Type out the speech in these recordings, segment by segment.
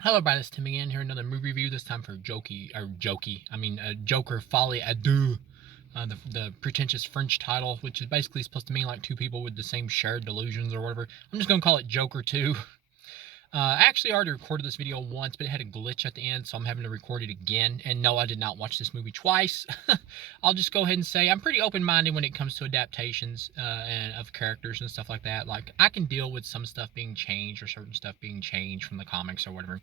Hello, everybody. It's Tim again here. Another movie review. This time for Joker Folie à Deux. The pretentious French title, which is basically supposed to mean like two people with the same shared delusions or whatever. I'm just gonna call it Joker 2. I actually already recorded this video once, but it had a glitch at the end, so I'm having to record it again. And no, I did not watch this movie twice. I'll just go ahead and say I'm pretty open-minded when it comes to adaptations and of characters and stuff like that. Like, I can deal with some stuff being changed or certain stuff being changed from the comics or whatever.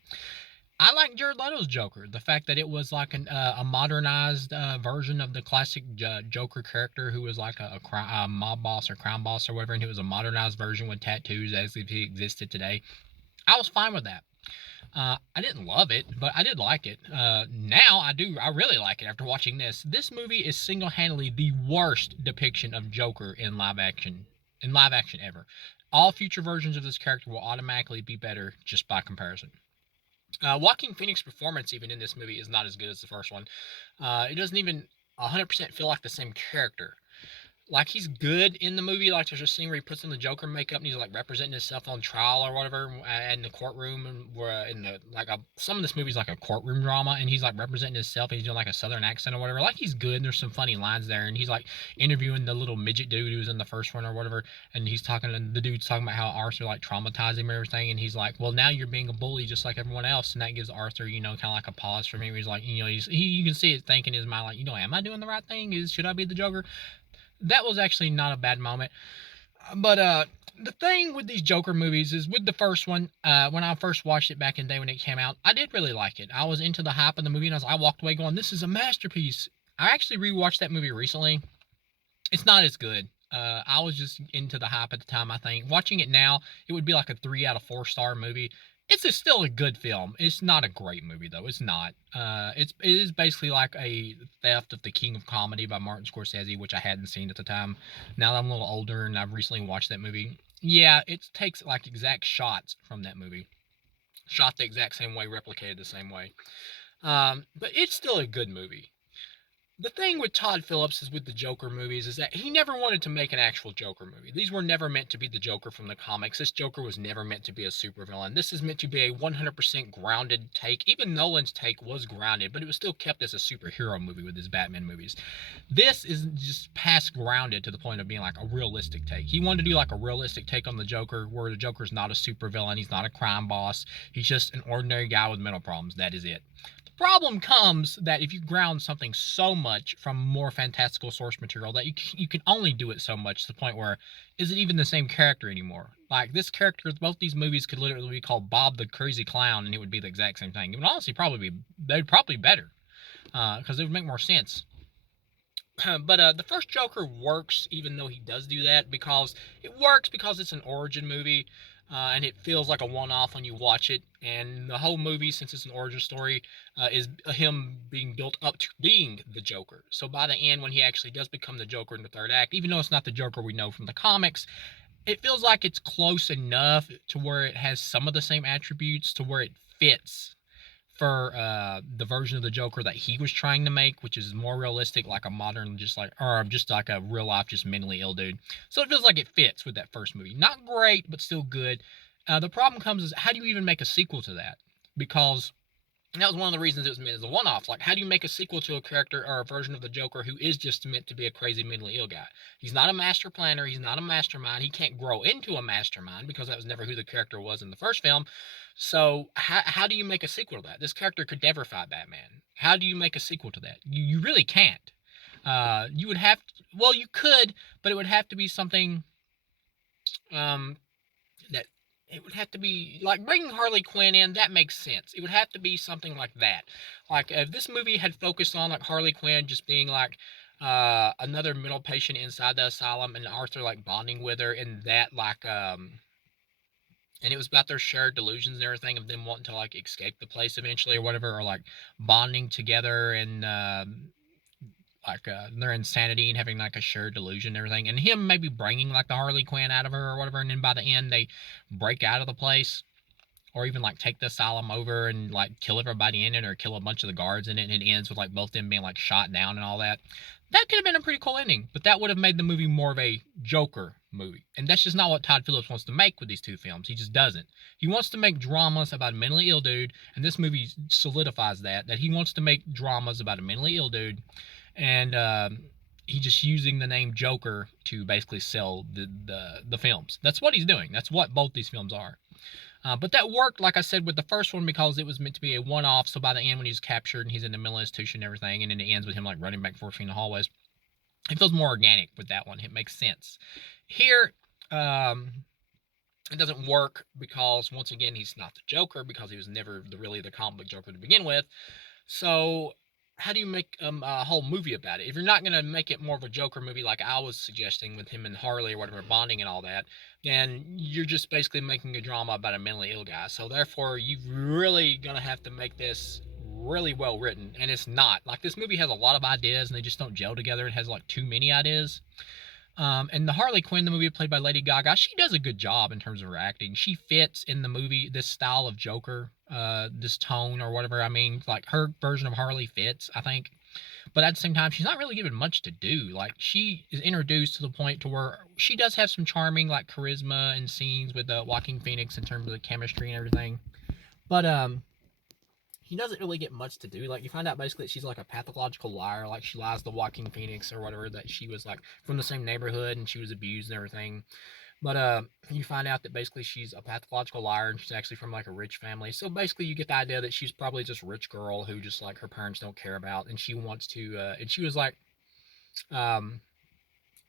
I like Jared Leto's Joker. The fact that it was like a modernized version of the classic Joker character, who was like a mob boss or crime boss or whatever, and it was a modernized version with tattoos as if he existed today. I was fine with that. I didn't love it, but I did like it. Now I do. I really like it after watching this. This movie is single-handedly the worst depiction of Joker in live action. In live action ever. All future versions of this character will automatically be better just by comparison. Joaquin Phoenix's performance even in this movie is not as good as the first one. It doesn't even 100% feel like the same character. Like, he's good in the movie. Like, there's a scene where he puts on the Joker makeup and he's like representing himself on trial or whatever in the courtroom, and where in the some of this movie's like a courtroom drama, and he's like representing himself and he's doing like a southern accent or whatever. Like, he's good. There's some funny lines there, and he's like interviewing the little midget dude who was in the first one or whatever, and he's talking, and the dude's talking about how Arthur like traumatized him and everything, and he's like, well, now you're being a bully just like everyone else, and that gives Arthur, kind of like a pause for me. Where he's like, you can see it thinking in his mind, like, am I doing the right thing? Should I be the Joker? That was actually not a bad moment. But the thing with these Joker movies is, with the first one, when I first watched it back in the day when it came out, I did really like it. I was into the hype of the movie, and I walked away going, "This is a masterpiece." I actually rewatched that movie recently. It's not as good. I was just into the hype at the time, I think. Watching it now, it would be like a 3 out of 4 star movie. Still a good film. It's not a great movie though. It's not. It is basically like a theft of the King of Comedy by Martin Scorsese, which I hadn't seen at the time. Now that I'm a little older and I've recently watched that movie, yeah, it takes like exact shots from that movie, shot the exact same way, replicated the same way. But it's still a good movie. The thing with Todd Phillips is with the Joker movies is that he never wanted to make an actual Joker movie. These were never meant to be the Joker from the comics. This Joker was never meant to be a supervillain. This is meant to be a 100% grounded take. Even Nolan's take was grounded, but it was still kept as a superhero movie with his Batman movies. This is just past grounded to the point of being like a realistic take. He wanted to do like a realistic take on the Joker, where the Joker's not a supervillain, he's not a crime boss, he's just an ordinary guy with mental problems. That is it. Problem comes that if you ground something so much from more fantastical source material, that you can only do it so much, to the point where, is it even the same character anymore? Like, this character, both these movies could literally be called Bob the Crazy Clown, and it would be the exact same thing. It would honestly probably be, they'd probably be better, because it would make more sense. But the first Joker works, even though he does do that, because it works because it's an origin movie, and it feels like a one-off when you watch it. And the whole movie, since it's an origin story, is him being built up to being the Joker. So by the end, when he actually does become the Joker in the third act, even though it's not the Joker we know from the comics, it feels like it's close enough to where it has some of the same attributes to where it fits for the version of the Joker that he was trying to make, which is more realistic, like a modern, just like a real life, just mentally ill dude. So it feels like it fits with that first movie. Not great, but still good. The problem comes is, how do you even make a sequel to that? Because that was one of the reasons it was meant as a one-off. Like, how do you make a sequel to a character or a version of the Joker who is just meant to be a crazy mentally ill guy? He's not a master planner. He's not a mastermind. He can't grow into a mastermind, because that was never who the character was in the first film. So how do you make a sequel to that? This character could never fight Batman. How do you make a sequel to that? You really can't. You would have to, well, you could, but it would have to be something um, that it would have to be like bringing Harley Quinn in. That makes sense. It would have to be something like that. Like, if this movie had focused on like Harley Quinn just being like another mental patient inside the asylum, and Arthur like bonding with her, and that and it was about their shared delusions and everything, of them wanting to like escape the place eventually or whatever, or like bonding together, and their insanity and having like a shared delusion and everything, and him maybe bringing like the Harley Quinn out of her or whatever, and then by the end they break out of the place, or even like take the asylum over and like kill everybody in it, or kill a bunch of the guards in it, and it ends with like both them being like shot down and all that. That could have been a pretty cool ending, but that would have made the movie more of a Joker movie. And that's just not what Todd Phillips wants to make with these two films. He just doesn't. He wants to make dramas about a mentally ill dude, and this movie solidifies that he wants to make dramas about a mentally ill dude, and he's just using the name Joker to basically sell the films. That's what he's doing. That's what both these films are. But that worked, like I said, with the first one because it was meant to be a one-off. So by the end, when he's captured and he's in the mental institution and everything, and then it ends with him like running back and forth in the hallways, it feels more organic with that one. It makes sense. Here, it doesn't work because once again he's not the Joker because he was never really the comic book Joker to begin with. So how do you make a whole movie about it? If you're not going to make it more of a Joker movie like I was suggesting with him and Harley or whatever bonding and all that, then you're just basically making a drama about a mentally ill guy. So therefore you're really going to have to make this really well written, and it's not. Like, this movie has a lot of ideas and they just don't gel together. It has like too many ideas. And the Harley Quinn, the movie played by Lady Gaga, she does a good job in terms of her acting. She fits in the movie, this style of Joker, this tone or whatever. I mean, like, her version of Harley fits, I think. But at the same time, she's not really given much to do. Like, she is introduced to the point to where she does have some charming, like, charisma and scenes with Joaquin Phoenix in terms of the chemistry and everything. But he doesn't really get much to do. Like, you find out basically that she's like a pathological liar. Like, she lies to Joaquin Phoenix or whatever, that she was like from the same neighborhood and she was abused and everything. But you find out that basically she's a pathological liar and she's actually from like a rich family. So basically you get the idea that she's probably just a rich girl who just like her parents don't care about, and she wants to and she was like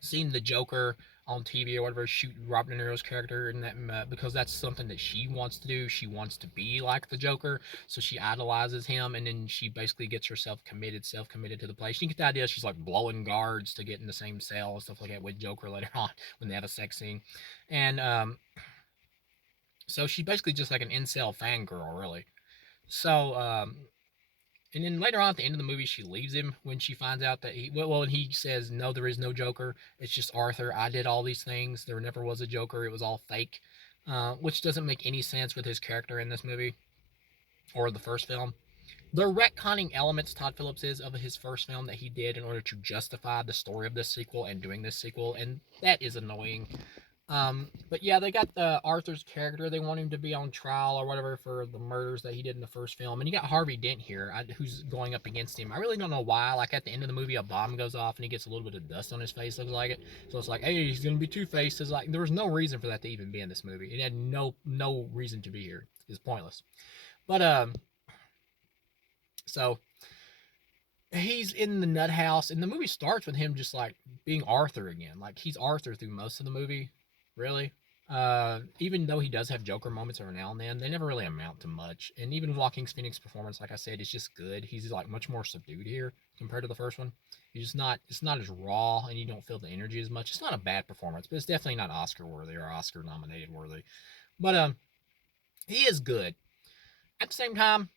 seeing the Joker on TV or whatever shoot Robert De Niro's character, and that because that's something that she wants to do. She wants to be like the Joker, so she idolizes him, and then she basically gets herself self-committed to the place. You get the idea she's like blowing guards to get in the same cell and stuff like that with Joker later on when they have a sex scene, and so she's basically just like an incel fangirl, really. So and then later on at the end of the movie, she leaves him when she finds out that and he says, no, there is no Joker. It's just Arthur. I did all these things. There never was a Joker. It was all fake, which doesn't make any sense with his character in this movie or the first film. They're retconning elements, Todd Phillips is, of his first film that he did in order to justify the story of this sequel and doing this sequel, and that is annoying. But yeah, they got Arthur's character. They want him to be on trial or whatever for the murders that he did in the first film. And you got Harvey Dent here, who's going up against him. I really don't know why. Like, at the end of the movie, a bomb goes off and he gets a little bit of dust on his face, looks like it. So it's like, hey, he's going to be Two-Faced. It's like, there was no reason for that to even be in this movie. It had no reason to be here. It's pointless. But, so he's in the nut house, and the movie starts with him just like being Arthur again. Like, he's Arthur through most of the movie, really. Even though he does have Joker moments every now and then, they never really amount to much. And even Joaquin Phoenix's performance, like I said, is just good. He's like much more subdued here compared to the first one. He's just not. It's not as raw, and you don't feel the energy as much. It's not a bad performance, but it's definitely not Oscar worthy or Oscar nominated worthy. But he is good. At the same time,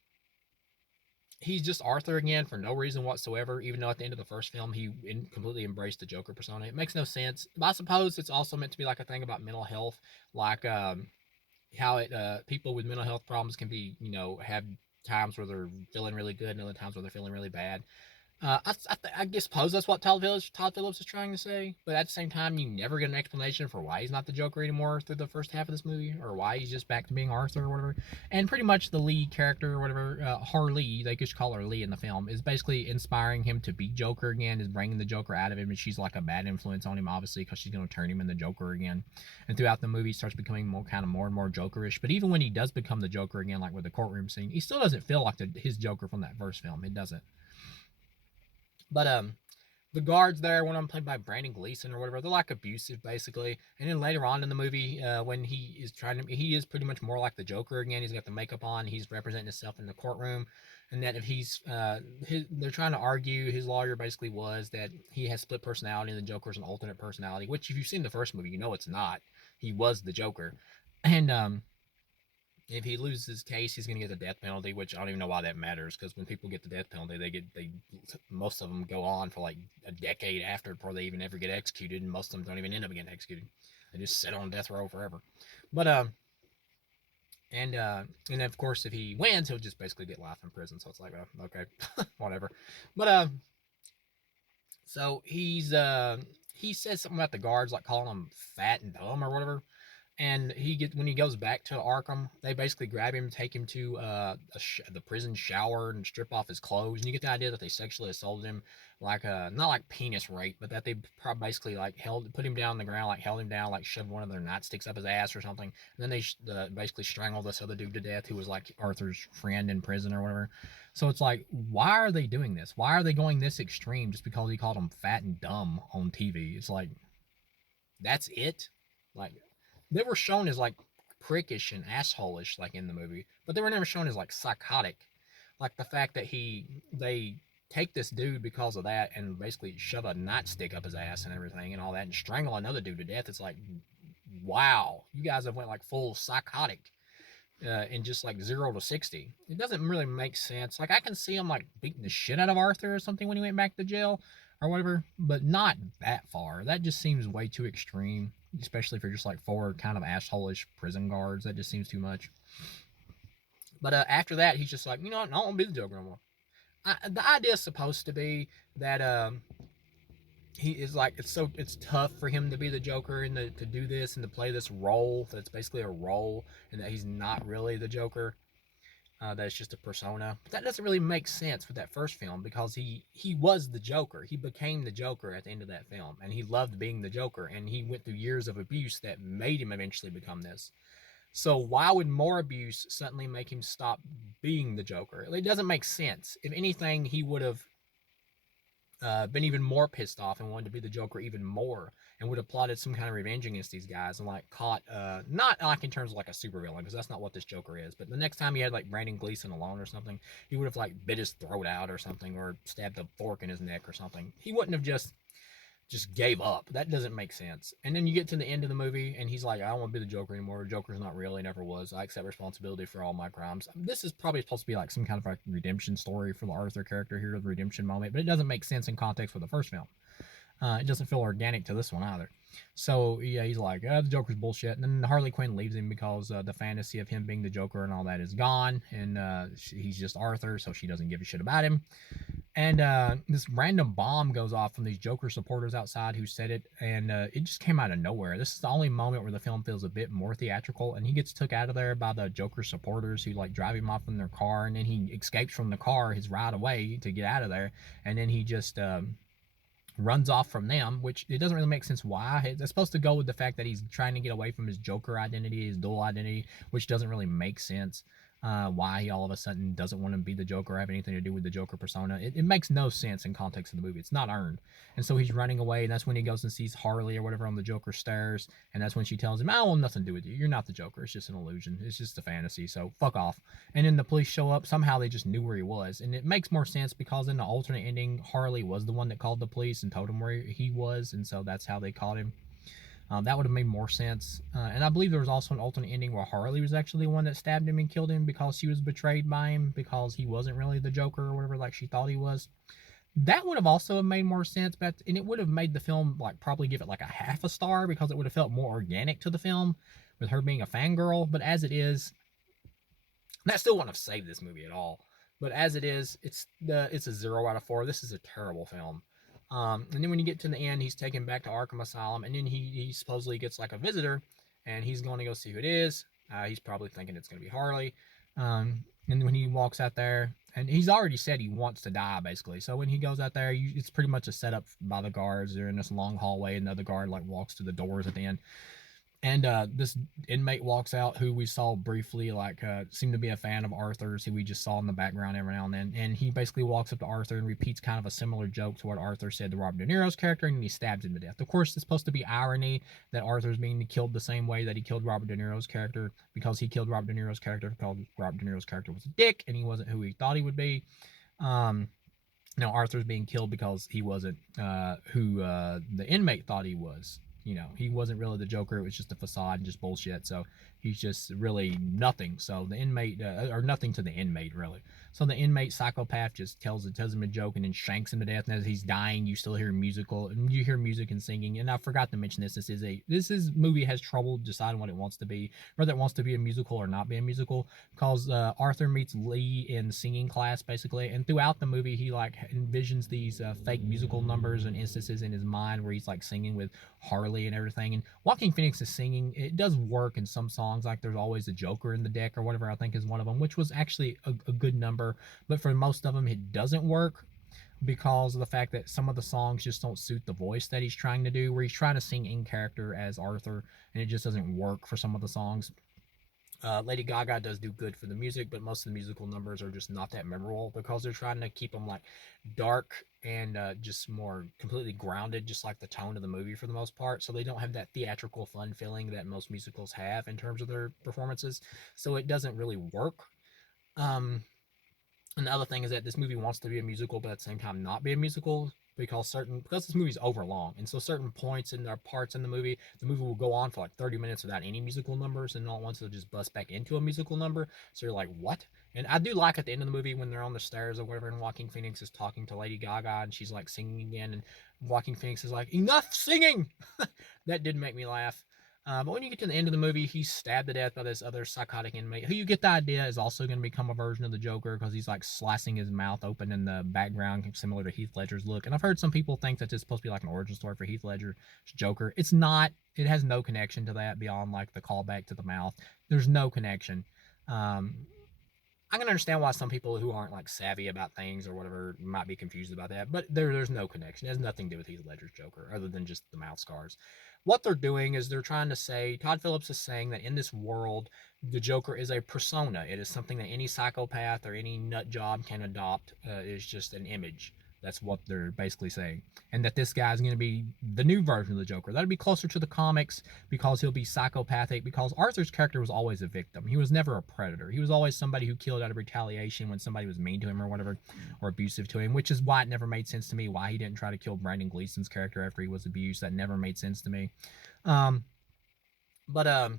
he's just Arthur again for no reason whatsoever, even though at the end of the first film he completely embraced the Joker persona. It makes no sense. But I suppose it's also meant to be like a thing about mental health, like how people with mental health problems can be, have times where they're feeling really good and other times where they're feeling really bad. I guess suppose that's what Todd Phillips is trying to say, but at the same time, you never get an explanation for why he's not the Joker anymore through the first half of this movie, or why he's just back to being Arthur or whatever. And pretty much the lead character or whatever, Harley, they just call her Lee in the film, is basically inspiring him to be Joker again, is bringing the Joker out of him, and she's like a bad influence on him, obviously, because she's going to turn him into Joker again. And throughout the movie, he starts becoming more and more Jokerish. But even when he does become the Joker again, like with the courtroom scene, he still doesn't feel like his Joker from that first film. It doesn't. But the guards there, one of them played by Brandon Gleeson or whatever, they're like abusive basically. And then later on in the movie, when he is pretty much more like the Joker again. He's got the makeup on, he's representing himself in the courtroom, and that if they're trying to argue, his lawyer basically was that he has split personality and the Joker's an alternate personality. Which, if you've seen the first movie, you know it's not. He was the Joker, and if he loses his case, he's going to get the death penalty, which I don't even know why that matters, because when people get the death penalty, most of them go on for like a decade after before they even ever get executed, and most of them don't even end up getting executed. They just sit on death row forever. But and then of course if he wins, he'll just basically get life in prison. So it's like, okay, whatever. But so he's he says something about the guards, like calling them fat and dumb or whatever. And when he goes back to Arkham, they basically grab him, take him to the prison shower, and strip off his clothes. And you get the idea that they sexually assaulted him, like not like penis rape, but that they basically like put him down on the ground, like held him down, like shoved one of their nightsticks up his ass or something. And then they basically strangled this other dude to death, who was like Arthur's friend in prison or whatever. So it's like, why are they doing this? Why are they going this extreme just because he called him fat and dumb on TV? It's like, that's it. Like, they were shown as like prickish and assholeish, like in the movie, but they were never shown as like psychotic. Like the fact that they take this dude because of that and basically shove a nightstick up his ass and everything and all that and strangle another dude to death. It's like, wow, you guys have went like full psychotic in just like 0 to 60. It doesn't really make sense. Like I can see him like beating the shit out of Arthur or something when he went back to jail or whatever, but not that far. That just seems way too extreme, especially if you're just like 4 kind of assholish prison guards. That just seems too much. But after that, he's just like, you know what? I don't want to be the Joker no more. The idea is supposed to be that he is like, it's tough for him to be the Joker and to do this and to play this role. That's basically a role, and that he's not really the Joker. That it's just a persona. But that doesn't really make sense with that first film, because he was the Joker. He became the Joker at the end of that film, and he loved being the Joker, and he went through years of abuse that made him eventually become this. So why would more abuse suddenly make him stop being the Joker? It doesn't make sense. If anything, he would have been even more pissed off and wanted to be the Joker even more, and would have plotted some kind of revenge against these guys and like caught not like in terms of like a supervillain, because that's not what this Joker is, but the next time he had like Brandon Gleeson alone or something, he would have like bit his throat out or something, or stabbed a fork in his neck or something. He wouldn't have just gave up. That doesn't make sense. And then you get to the end of the movie and he's like, I don't want to be the Joker anymore. Joker's not real. He never was. I accept responsibility for all my crimes. This is probably supposed to be like some kind of like redemption story for the Arthur character here, the redemption moment, but it doesn't make sense in context with the first film. It doesn't feel organic to this one either. So yeah, he's like, the Joker's bullshit. And then Harley Quinn leaves him because the fantasy of him being the Joker and all that is gone, and he's just Arthur, so she doesn't give a shit about him. And this random bomb goes off from these Joker supporters outside who said it, and it just came out of nowhere. This is the only moment where the film feels a bit more theatrical, and he gets took out of there by the Joker supporters who like drive him off in their car, and then he escapes from the car his ride away to get out of there, and then he just runs off from them, which it doesn't really make sense why. It's supposed to go with the fact that he's trying to get away from his Joker identity, his dual identity, which doesn't really make sense. Why he all of a sudden doesn't want to be the Joker or have anything to do with the Joker persona. It makes no sense in context of the movie. It's not earned. And so he's running away, and that's when he goes and sees Harley or whatever on the Joker stairs, and that's when she tells him, I want nothing to do with you. You're not the Joker. It's just an illusion. It's just a fantasy, so fuck off. And then the police show up. Somehow they just knew where he was. And it makes more sense because in the alternate ending, Harley was the one that called the police and told him where he was, and so that's how they caught him. That would have made more sense. And I believe there was also an alternate ending where Harley was actually the one that stabbed him and killed him because she was betrayed by him, because he wasn't really the Joker or whatever like she thought he was. That would have also made more sense, and it would have made the film like probably give it like a half a star, because it would have felt more organic to the film with her being a fangirl. But as it is, that still wouldn't have saved this movie at all. But as it is, it's a 0 out of 4. This is a terrible film. And then when you get to the end, he's taken back to Arkham Asylum, and then he supposedly gets like a visitor, and he's going to go see who it is. He's probably thinking it's going to be Harley. And when he walks out there, and he's already said he wants to die, basically. So when he goes out there, it's pretty much a setup by the guards. They're in this long hallway, and the other guard like walks to the doors at the end. And this inmate walks out, who we saw briefly, like seemed to be a fan of Arthur's, who we just saw in the background every now and then. And he basically walks up to Arthur and repeats kind of a similar joke to what Arthur said to Robert De Niro's character, and he stabs him to death. Of course, it's supposed to be irony that Arthur's being killed the same way that he killed Robert De Niro's character, because he killed Robert De Niro's character because Robert De Niro's character was a dick and he wasn't who he thought he would be. Arthur's being killed because he wasn't who the inmate thought he was. He wasn't really the Joker. It was just a facade and just bullshit. So He's just really nothing. So the inmate, or nothing to the inmate, really. So the inmate psychopath just tells him a joke and then shanks him to death. And as he's dying, you still hear you hear music and singing. And I forgot to mention this. This movie has trouble deciding what it wants to be, whether it wants to be a musical or not be a musical. Because Arthur meets Lee in singing class, basically, and throughout the movie, he like envisions these fake musical numbers and instances in his mind where he's like singing with Harley and everything. And Joaquin Phoenix is singing. It does work in some songs, like There's Always a Joker in the Deck or whatever, I think is one of them, which was actually a good number. But for most of them, it doesn't work because of the fact that some of the songs just don't suit the voice that he's trying to do, where he's trying to sing in character as Arthur, and it just doesn't work for some of the songs. Lady Gaga does do good for the music, but most of the musical numbers are just not that memorable because they're trying to keep them like dark and just more completely grounded, just like the tone of the movie for the most part. So they don't have that theatrical fun feeling that most musicals have in terms of their performances. So it doesn't really work. Um, and the other thing is that this movie wants to be a musical, but at the same time not be a musical because this movie's over long, and so certain points in their parts in the movie will go on for like 30 minutes without any musical numbers, and all at once they'll just bust back into a musical number. So you're like, what? And I do like at the end of the movie when they're on the stairs or whatever, and Joaquin Phoenix is talking to Lady Gaga, and she's like singing again, and Joaquin Phoenix is like, enough singing. That did make me laugh. But when you get to the end of the movie, he's stabbed to death by this other psychotic inmate, who you get the idea is also going to become a version of the Joker because he's like slicing his mouth open in the background, similar to Heath Ledger's look. And I've heard some people think that it's supposed to be like an origin story for Heath Ledger's Joker. It's not. It has no connection to that beyond like the callback to the mouth. There's no connection. I can understand why some people who aren't like savvy about things or whatever might be confused about that, but there's no connection. It has nothing to do with Heath Ledger's Joker other than just the mouth scars. What they're doing is they're trying to say, Todd Phillips is saying that in this world, the Joker is a persona. It is something that any psychopath or any nut job can adopt. It is just an image. That's what they're basically saying. And that this guy's going to be the new version of the Joker. That'll be closer to the comics because he'll be psychopathic, because Arthur's character was always a victim. He was never a predator. He was always somebody who killed out of retaliation when somebody was mean to him or whatever, or abusive to him, which is why it never made sense to me why he didn't try to kill Brandon Gleeson's character after he was abused. That never made sense to me. Um, but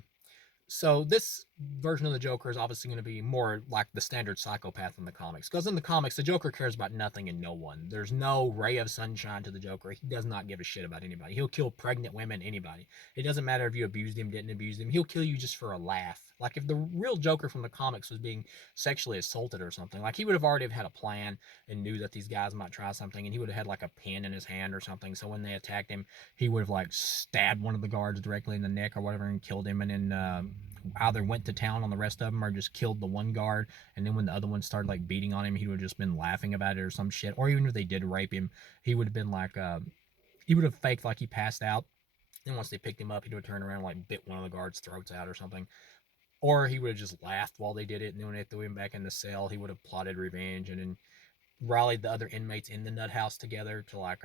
so this version of the Joker is obviously going to be more like the standard psychopath in the comics. Because in the comics, the Joker cares about nothing and no one. There's no ray of sunshine to the Joker. He does not give a shit about anybody. He'll kill pregnant women, anybody. It doesn't matter if you abused him, didn't abuse him. He'll kill you just for a laugh. Like if the real Joker from the comics was being sexually assaulted or something, like he would have already had a plan and knew that these guys might try something, and he would have had like a pin in his hand or something. So when they attacked him, he would have like stabbed one of the guards directly in the neck or whatever and killed him, and then either went to town on the rest of them or just killed the one guard. And then when the other one started like beating on him, he would have just been laughing about it or some shit. Or even if they did rape him, he would have been like, he would have faked like he passed out. And once they picked him up, he would turn around and like bit one of the guards' throats out or something. Or he would have just laughed while they did it. And then when they threw him back in the cell, he would have plotted revenge and then rallied the other inmates in the nut house together to like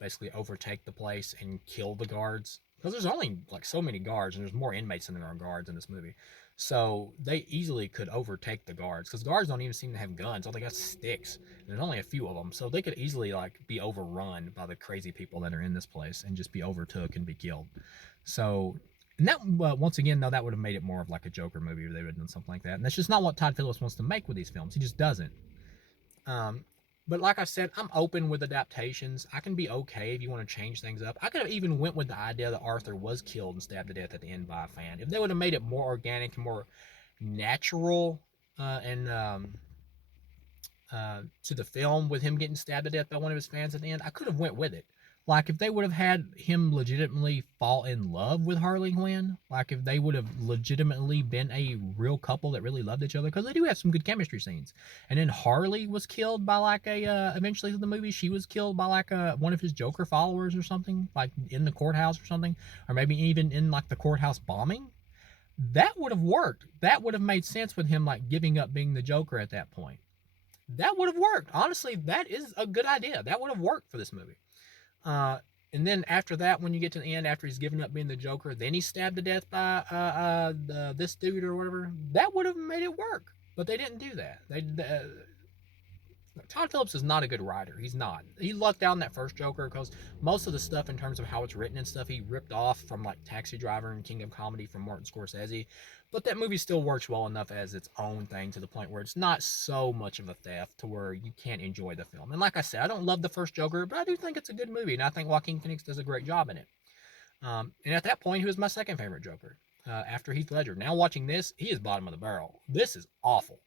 basically overtake the place and kill the guards, because there's only like so many guards and there's more inmates than there are guards in this movie. So they easily could overtake the guards, because guards don't even seem to have guns. All they got sticks. There's only a few of them, so they could easily like be overrun by the crazy people that are in this place and just be overtook and be killed. So, and that once again though, that would have made it more of like a Joker movie if they would have done something like that. And that's just not what Todd Phillips wants to make with these films. He just doesn't. But like I said, I'm open with adaptations. I can be okay if you want to change things up. I could have even went with the idea that Arthur was killed and stabbed to death at the end by a fan. If they would have made it more organic and more natural and to the film with him getting stabbed to death by one of his fans at the end, I could have went with it. Like if they would have had him legitimately fall in love with Harley Quinn, like if they would have legitimately been a real couple that really loved each other, because they do have some good chemistry scenes. And then Harley was killed by like eventually in the movie, she was killed by like one of his Joker followers or something, like in the courthouse or something, or maybe even in like the courthouse bombing. That would have worked. That would have made sense with him like giving up being the Joker at that point. That would have worked. Honestly, that is a good idea. That would have worked for this movie. And then after that, when you get to the end, after he's given up being the Joker, then he's stabbed to death by this dude or whatever. That would have made it work, but they didn't do that. Todd Phillips is not a good writer. He's not. He lucked out in that first Joker because most of the stuff in terms of how it's written and stuff he ripped off from like Taxi Driver and King of Comedy from Martin Scorsese. But that movie still works well enough as its own thing to the point where it's not so much of a theft to where you can't enjoy the film. And like I said, I don't love the first Joker, but I do think it's a good movie, and I think Joaquin Phoenix does a great job in it. And at that point, he was my second favorite Joker after Heath Ledger. Now watching this, he is bottom of the barrel. This is awful.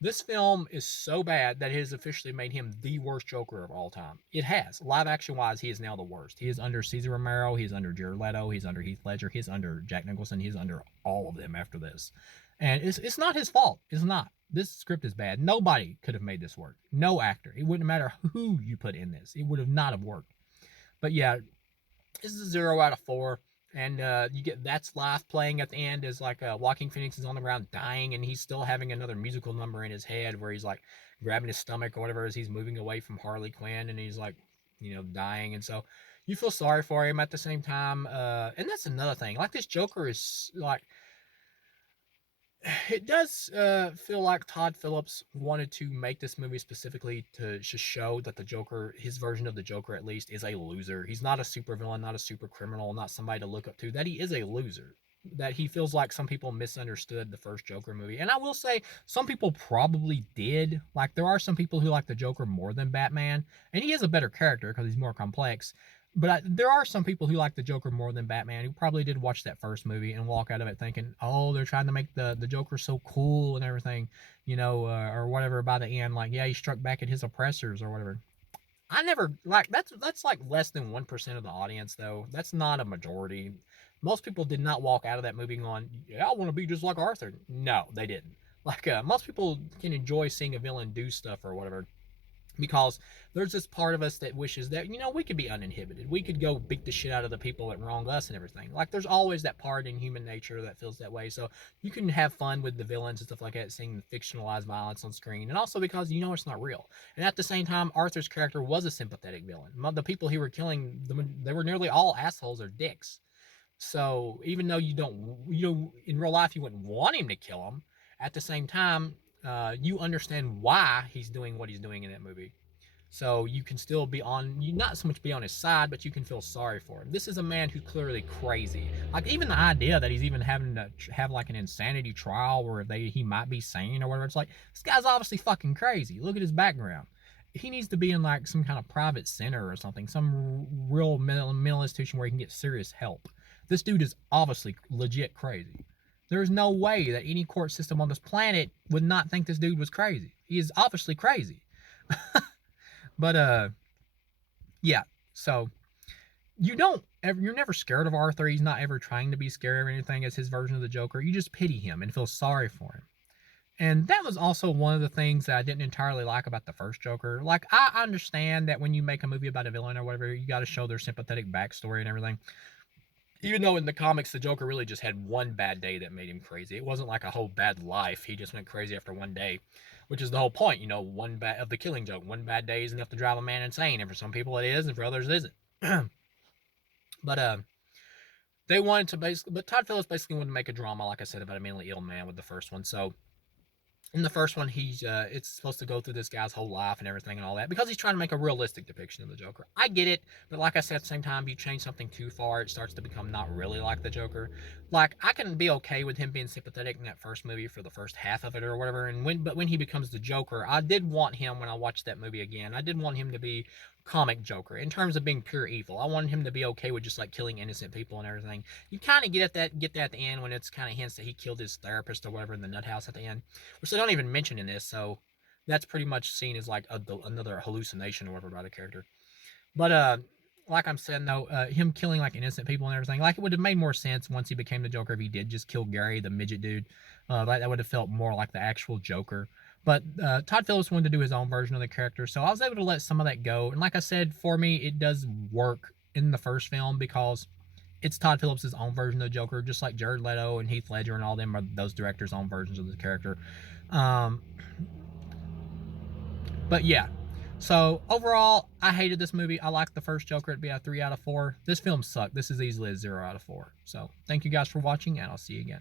This film is so bad that it has officially made him the worst Joker of all time. It has. Live action wise, he is now the worst. He is under Cesar Romero. He's under Jared Leto. He's under Heath Ledger. He's under Jack Nicholson. He's under all of them after this. And it's not his fault. It's not. This script is bad. Nobody could have made this work. No actor. It wouldn't matter who you put in this. It would have not have worked. But yeah, this is a 0 out of 4. And you get That's Life playing at the end as like Joaquin Phoenix is on the ground dying, and he's still having another musical number in his head where he's like grabbing his stomach or whatever as he's moving away from Harley Quinn, and he's like, dying. And so you feel sorry for him at the same time. And that's another thing. Like, this Joker is like, it does feel like Todd Phillips wanted to make this movie specifically to show that the Joker, his version of the Joker at least, is a loser. He's not a supervillain, not a super criminal, not somebody to look up to. That he is a loser. That he feels like some people misunderstood the first Joker movie. And I will say, some people probably did. Like, there are some people who like the Joker more than Batman. And he is a better character because he's more complex. But there are some people who like the Joker more than Batman who probably did watch that first movie and walk out of it thinking, oh, they're trying to make the Joker so cool and everything, or whatever by the end. Like, yeah, he struck back at his oppressors or whatever. I never, like, that's like less than 1% of the audience, though. That's not a majority. Most people did not walk out of that movie going, yeah, I want to be just like Arthur. No, they didn't. Like, most people can enjoy seeing a villain do stuff or whatever, because there's this part of us that wishes that, we could be uninhibited. We could go beat the shit out of the people that wrong us and everything. Like, there's always that part in human nature that feels that way. So you can have fun with the villains and stuff like that, seeing fictionalized violence on screen. And also because it's not real. And at the same time, Arthur's character was a sympathetic villain. The people he were killing, they were nearly all assholes or dicks. So even though in real life you wouldn't want him to kill him, at the same time, you understand why he's doing what he's doing in that movie. So you can still be not so much be on his side, but you can feel sorry for him. This is a man who's clearly crazy. Like, even the idea that he's even having to have like an insanity trial where he might be sane or whatever. It's like, this guy's obviously fucking crazy. Look at his background. He needs to be in like some kind of private center or something, some real mental institution where he can get serious help. This dude is obviously legit crazy. There's no way that any court system on this planet would not think this dude was crazy. He is obviously crazy. But yeah. So you're never scared of Arthur. He's not ever trying to be scary or anything as his version of the Joker. You just pity him and feel sorry for him. And that was also one of the things that I didn't entirely like about the first Joker. Like, I understand that when you make a movie about a villain or whatever, you got to show their sympathetic backstory and everything. Even though in the comics, the Joker really just had one bad day that made him crazy. It wasn't like a whole bad life. He just went crazy after one day, which is the whole point, of the Killing Joke. One bad day is enough to drive a man insane. And for some people it is, and for others it isn't. But Todd Phillips basically wanted to make a drama, like I said, about a mentally ill man with the first one. So in the first one, it's supposed to go through this guy's whole life and everything and all that, because he's trying to make a realistic depiction of the Joker. I get it, but like I said, at the same time, if you change something too far, it starts to become not really like the Joker. Like, I can be okay with him being sympathetic in that first movie for the first half of it or whatever, but when he becomes the Joker, I did want him, when I watched that movie again, I did want him to be comic Joker in terms of being pure evil. I wanted him to be okay with just like killing innocent people and everything. You kind of get that at the end when it's kind of hints that he killed his therapist or whatever in the nut house at the end, which they don't even mention in this. So that's pretty much seen as like another hallucination or whatever by the character. But like I'm saying though, him killing like innocent people and everything, like, it would have made more sense once he became the Joker if he did just kill Gary, the midget dude. Like, that would have felt more like the actual Joker. But Todd Phillips wanted to do his own version of the character, so I was able to let some of that go. And like I said, for me, it does work in the first film because it's Todd Phillips' own version of the Joker, just like Jared Leto and Heath Ledger and all them are those directors' own versions of the character. But yeah. So overall, I hated this movie. I liked the first Joker. It'd be a 3 out of 4. This film sucked. This is easily a 0 out of 4. So thank you guys for watching, and I'll see you again.